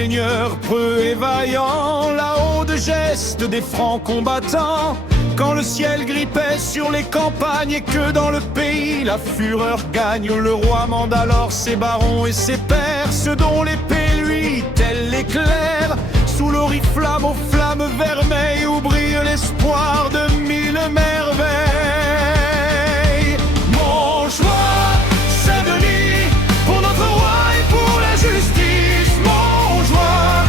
seigneur peu et vaillant, là-haut de gestes des francs combattants. Quand le ciel grippait sur les campagnes et que dans le pays la fureur gagne, le roi mande alors ses barons et ses pairs, ceux dont l'épée lui, tel l'éclair, sous l'oriflamme aux flammes vermeilles où brille l'espoir de mille merveilles. Montjoie, Saint-Denis, pour notre roi et pour la justice. Montjoie,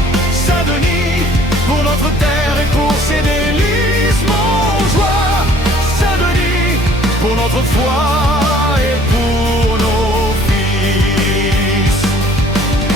Saint-Denis, pour notre terre et pour ses délices. Montjoie, Saint-Denis, pour notre foi et pour nos fils.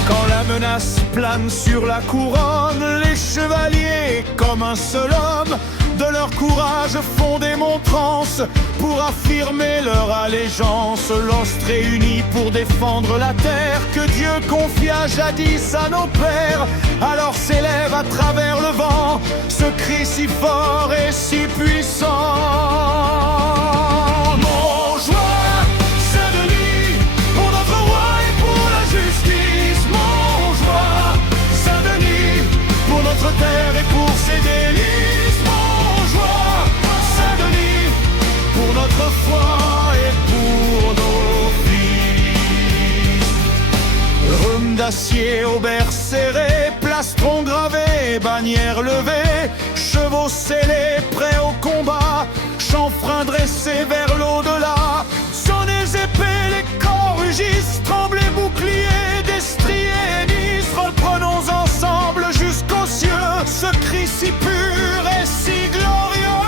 Quand la menace plane sur la couronne, les chevaliers, comme un seul homme, de leur courage font démontrance pour affirmer leur allégeance. L'Ostre réunis pour défendre la terre que Dieu confia jadis à nos pères. Alors s'élève à travers le vent ce cri si fort et si puissant. Montjoie, Saint-Denis, pour notre roi et pour la justice. Montjoie, Saint-Denis, pour notre terre et pour ses délices. Montjoie, Saint-Denis, pour notre foi et pour nos fils. Rhume d'acier, aubert serré, plastron gravé, bannière levée, chevaux scellés, prêts au combat, chanfrein dressé vers l'au-delà. Sonnez épées, les corps rugissent, tremblez boucliers, destriers hennissent. Reprenons ensemble jusqu'aux cieux ce cri si pur et si glorieux.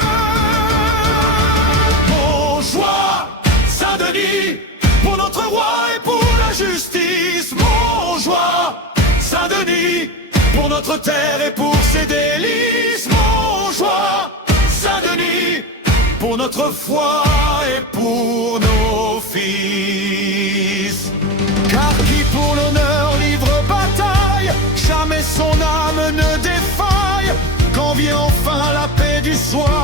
Montjoie, Saint-Denis, pour notre roi et pour la justice. Montjoie, Saint-Denis, pour notre terre et pour ses délices. Montjoie, Saint-Denis, pour notre foi et pour nos fils. Car qui pour l'honneur livre bataille, jamais son âme ne défaille. Quand vient enfin la paix du soir,